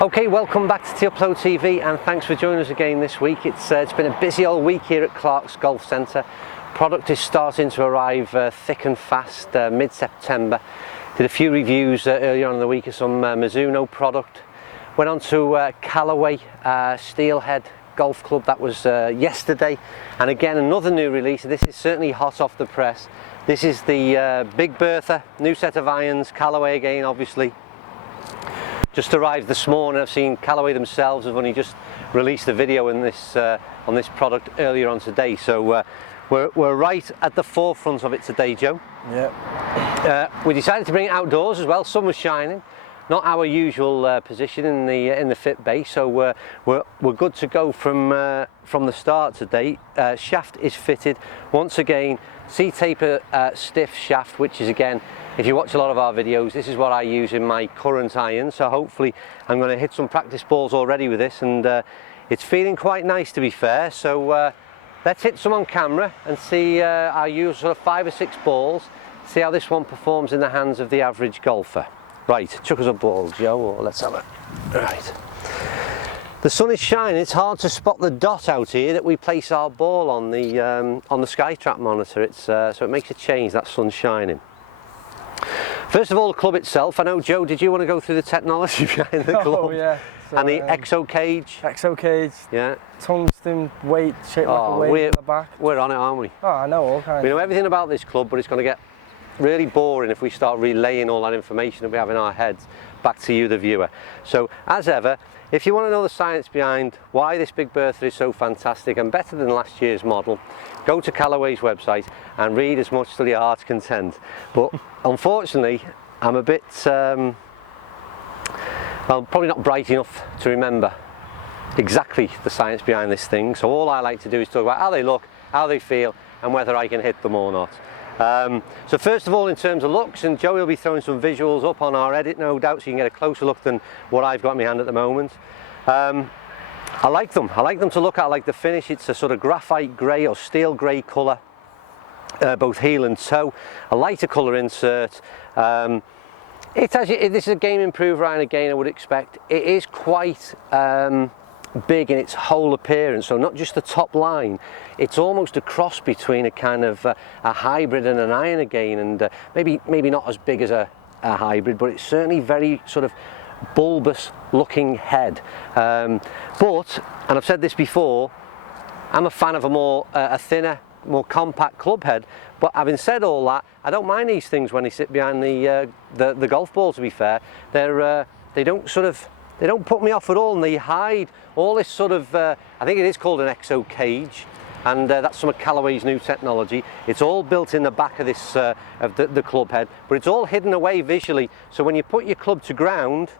Okay, welcome back to Upload TV and thanks for joining us again this week. It's been a busy old week here at Clark's Golf Centre. Product is starting to arrive thick and fast mid-September. Did a few reviews earlier on in the week of some Mizuno product. Went on to Callaway Steelhead Golf Club, that was yesterday. And again, another new release. This is certainly hot off the press. This is the Big Bertha, new set of irons, Callaway again obviously. Just arrived this morning. I've seen Callaway themselves have only just released a video in this on this product earlier on today, so we're right at the forefront of it today, Joe. Yeah. We decided to bring it outdoors as well. Sun was shining, not our usual position in the fit bay, so we're good to go from the start today. Shaft is fitted once again. C-taper stiff shaft, which is again, if you watch a lot of our videos, this is what I use in my current iron, so hopefully I'm going to hit some practice balls already with this, and it's feeling quite nice to be fair. So let's hit some on camera and see. I use sort of 5 or 6 balls, see how this one performs in the hands of the average golfer. Right, chuck us a ball, Joe, or let's have it. Right. The sun is shining. It's hard to spot the dot out here that we place our ball on the SkyTrack monitor. It's so it makes a change, that sun shining. First of all, the club itself. I know, Joe, did you want to go through the technology behind the club? Oh yeah. So, and the exo cage. Exo cage. Yeah. Tungsten weight, shaped like a weight in the back. We're on it, aren't we? Oh, I know all kinds. We know everything about this club, but it's going to get really boring if we start relaying all that information that we have in our heads back to you, the viewer. So, as ever, if you want to know the science behind why this Big Bertha is so fantastic and better than last year's model, go to Callaway's website and read as much to your heart's content. But unfortunately, I'm a bit, well, probably not bright enough to remember exactly the science behind this thing. So all I like to do is talk about how they look, how they feel, and whether I can hit them or not. So first of all, in terms of looks, and Joey will be throwing some visuals up on our edit, no doubt, so you can get a closer look than what I've got in my hand at the moment. I like them to look at. I like the finish. It's a sort of graphite grey or steel grey colour, both heel and toe. A lighter colour insert. This is a game improver iron again, I would expect. It is quite big in its whole appearance, so not just the top line. It's almost a cross between a kind of a hybrid and an iron again, and maybe not as big as a hybrid, but it's certainly very sort of bulbous looking head. But, and I've said this before, I'm a fan of a thinner, more compact club head. But having said all that, I don't mind these things when they sit behind the golf ball. To be fair, they don't put me off at all, and they hide all this sort of, I think it is called an exo cage, and that's some of Callaway's new technology. It's all built in the back of this of the club head, but it's all hidden away visually, so when you put your club to ground,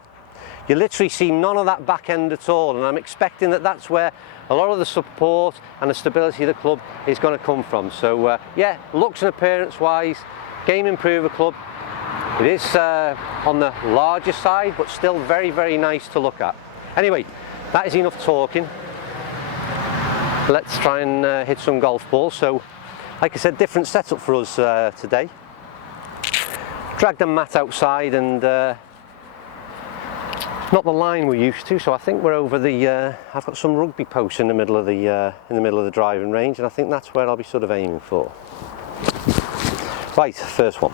you literally see none of that back end at all, and I'm expecting that that's where a lot of the support and the stability of the club is going to come from. So yeah, looks and appearance wise, game improver club. It is on the larger side, but still very, very nice to look at. Anyway, that is enough talking. Let's try and hit some golf balls. So, like I said, different setup for us today. Dragged a mat outside, and not the line we're used to. So I think we're over the. I've got some rugby posts in the middle of the driving range, and I think that's where I'll be sort of aiming for. Right, first one.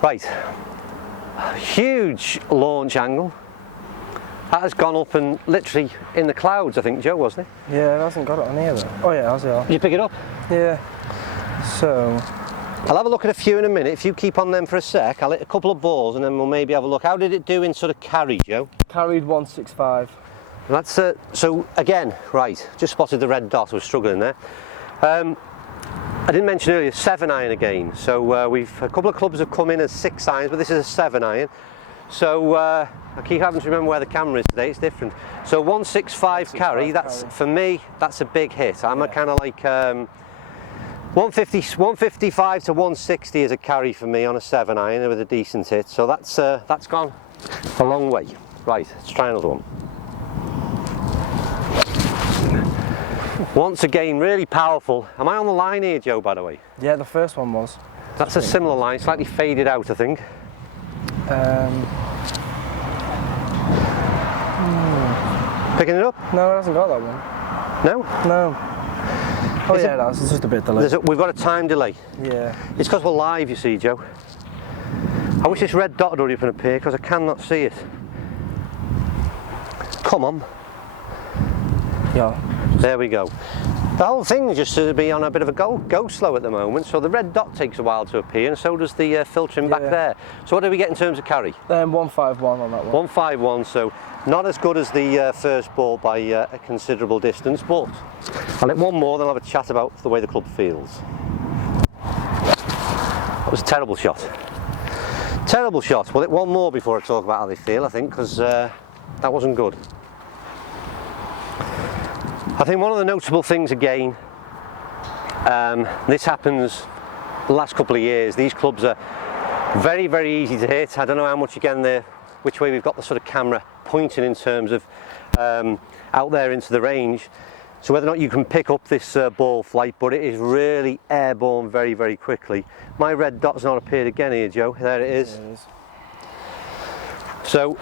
Right, huge launch angle. That has gone up and literally in the clouds, I think, Joe, wasn't it? Yeah, it hasn't got it on here though. Oh yeah, it has, yeah. Did you pick it up? Yeah. So I'll have a look at a few in a minute. If you keep on them for a sec, I'll hit a couple of balls and then we'll maybe have a look. How did it do in sort of carry, Joe? Carried 165. That's so again, right, just spotted the red dot. I was struggling there. I didn't mention earlier, 7 iron again. So a couple of clubs have come in as 6 irons, but this is a 7 iron. So I keep having to remember where the camera is today. It's different. So 165 carry. That's for me. That's a big hit. I'm a kind of like 155 to 160 is a carry for me on a 7 iron with a decent hit. So that's gone a long way. Right, let's try another one. Once again, really powerful. Am I on the line here, Joe, by the way? Yeah, the first one was. That's a similar line, slightly faded out, I think. Picking it up? No, it hasn't got that one. No? No. Oh Is yeah, it has. It's just a bit delayed. We've got a time delay. Yeah. It's because we're live, you see, Joe. I wish this red dot would hurry up and appear because I cannot see it. Come on. Yeah. There we go. The whole thing just seems to be on a bit of a go slow at the moment, so the red dot takes a while to appear, and so does the filtering back there. So what do we get in terms of carry? 151 on that one. 151, so not as good as the first ball by a considerable distance, but I'll let one more, then I'll have a chat about the way the club feels. That was a terrible shot. Terrible shot. We'll hit one more before I talk about how they feel, I think, because that wasn't good. I think one of the notable things again, this happens the last couple of years, these clubs are very, very easy to hit. I don't know how much, again, which way we've got the sort of camera pointing in terms of out there into the range. So whether or not you can pick up this ball flight, but it is really airborne very, very quickly. My red dot's not appeared again here, Joe. There it is. Yeah, it is. So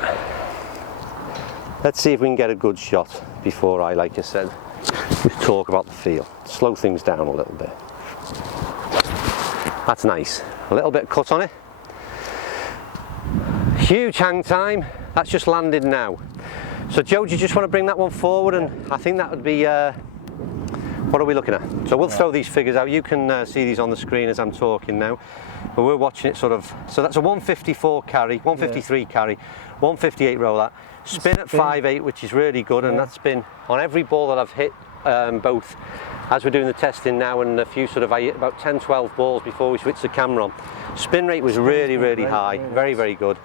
let's see if we can get a good shot before I, like I said, just talk about the feel. Slow things down a little bit. That's nice. A little bit of cut on it. Huge hang time. That's just landed now. So Joe, do you just want to bring that one forward? And I think that would be, what are we looking at? So we'll throw these figures out. You can see these on the screen as I'm talking now. But we're watching it sort of, so that's a 154 carry, 153 carry, 158 roll out. Spin at 5.8, which is really good, and that's been on every ball that I've hit, both as we're doing the testing now and a few sort of, I hit about 10, 12 balls before we switched the camera on. Spin rate was really, really high, very, very good.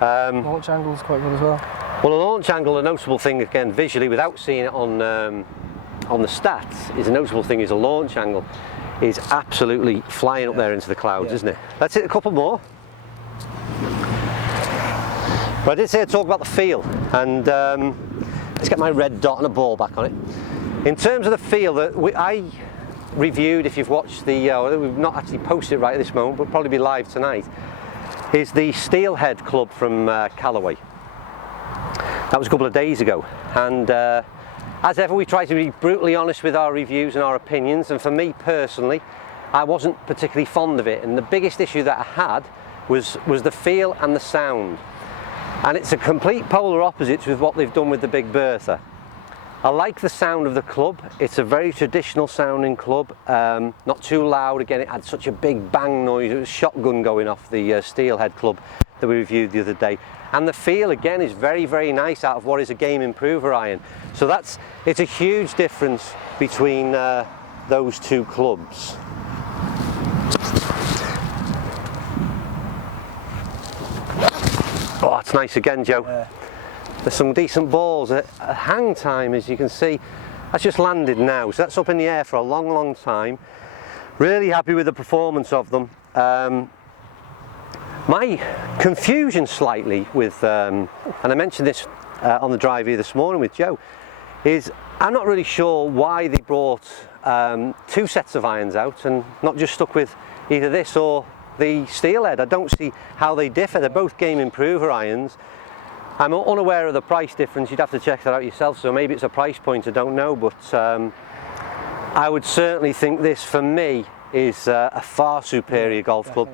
Launch angle is quite good as well. Well, a launch angle, a noticeable thing again visually, without seeing it on the stats, is a noticeable thing is a launch angle is absolutely flying up there into the clouds, isn't it? Let's hit a couple more. But I did say I'd talk about the feel, and let's get my red dot and a ball back on it. In terms of the feel, I reviewed, if you've watched the, we've not actually posted it right at this moment, but probably be live tonight, is the Steelhead Club from Callaway. That was a couple of days ago, and as ever we try to be brutally honest with our reviews and our opinions, and for me personally, I wasn't particularly fond of it, and the biggest issue that I had was the feel and the sound. And it's a complete polar opposite with what they've done with the Big Bertha. I like the sound of the club. It's a very traditional sounding club, not too loud. Again, it had such a big bang noise. It was a shotgun going off the Steelhead Club that we reviewed the other day. And the feel again is very, very nice out of what is a game improver iron. So it's a huge difference between those two clubs. Oh, it's nice again, Joe. Yeah. There's some decent balls. Hang time, as you can see, that's just landed now. So that's up in the air for a long, long time. Really happy with the performance of them. My confusion slightly with, and I mentioned this on the drive here this morning with Joe, is I'm not really sure why they brought two sets of irons out and not just stuck with either this or the Steelhead. I don't see how they differ. They're both game improver irons. I'm unaware of the price difference. You'd have to check that out yourself, so maybe it's a price point, I don't know, but I would certainly think this, for me, is a far superior golf club.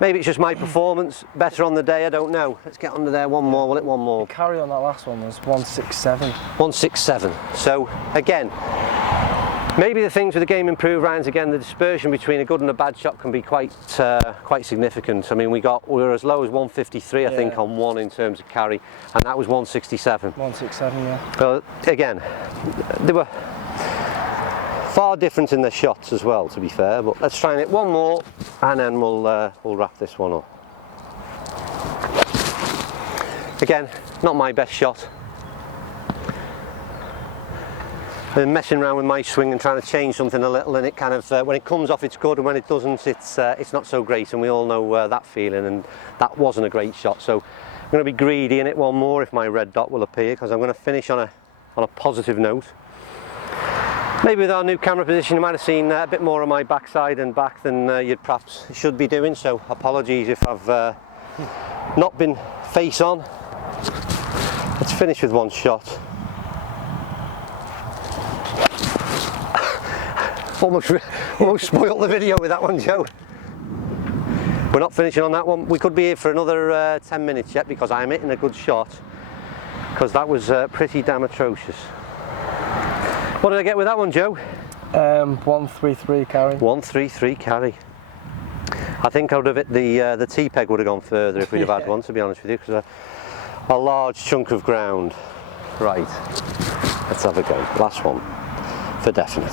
Maybe it's just my performance better on the day, I don't know. Let's get under there one more, we'll hit one more. The carry on that last one was 167. 167. So again, maybe the things with the game improver irons, again, the dispersion between a good and a bad shot can be quite significant. I mean, we were as low as 153, I think, on one in terms of carry, and that was 167. 167, yeah. But again, they were far different in their shots as well, to be fair. But let's try and hit one more, and then we'll wrap this one up. Again, not my best shot. I've been messing around with my swing and trying to change something a little, and it kind of, when it comes off it's good, and when it doesn't it's not so great, and we all know that feeling, and that wasn't a great shot. So I'm going to be greedy and hit one more if my red dot will appear, because I'm going to finish on a positive note. Maybe with our new camera position you might have seen a bit more on my backside and back than you perhaps should be doing, so apologies if I've not been face on. Let's finish with one shot. Almost spoiled the video with that one, Joe. We're not finishing on that one. We could be here for another 10 minutes yet because I'm hitting a good shot, because that was pretty damn atrocious. What did I get with that one, Joe? 133 carry. 133 carry. I think I would have hit the T-peg would have gone further if we'd have had one, to be honest with you, because a large chunk of ground. Right, let's have a go. Last one for definite.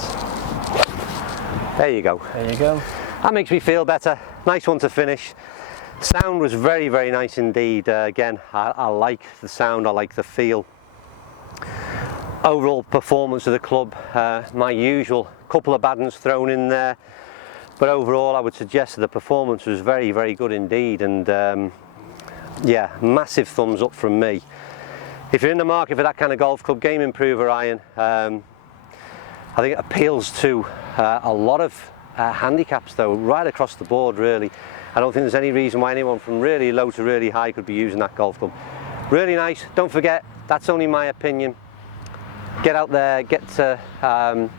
There you go. There you go. That makes me feel better. Nice one to finish. Sound was very, very nice indeed. Again, I like the sound, I like the feel. Overall performance of the club, my usual couple of bad ones thrown in there, but overall I would suggest that the performance was very, very good indeed, and yeah, massive thumbs up from me. If you're in the market for that kind of golf club, Game Improver iron, I think it appeals to a lot of handicaps though, right across the board really. I don't think there's any reason why anyone from really low to really high could be using that golf club. Really nice. Don't forget, that's only my opinion. Get out there, get to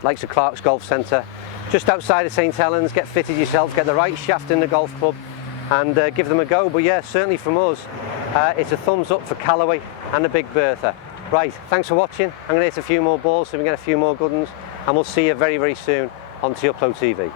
likes of Clark's Golf Centre, just outside of St Helens, get fitted yourself, get the right shaft in the golf club, and give them a go. But yeah, certainly from us, it's a thumbs up for Callaway and the Big Bertha. Right, thanks for watching. I'm going to hit a few more balls so we can get a few more good ones, and we'll see you very, very soon on Upload TV.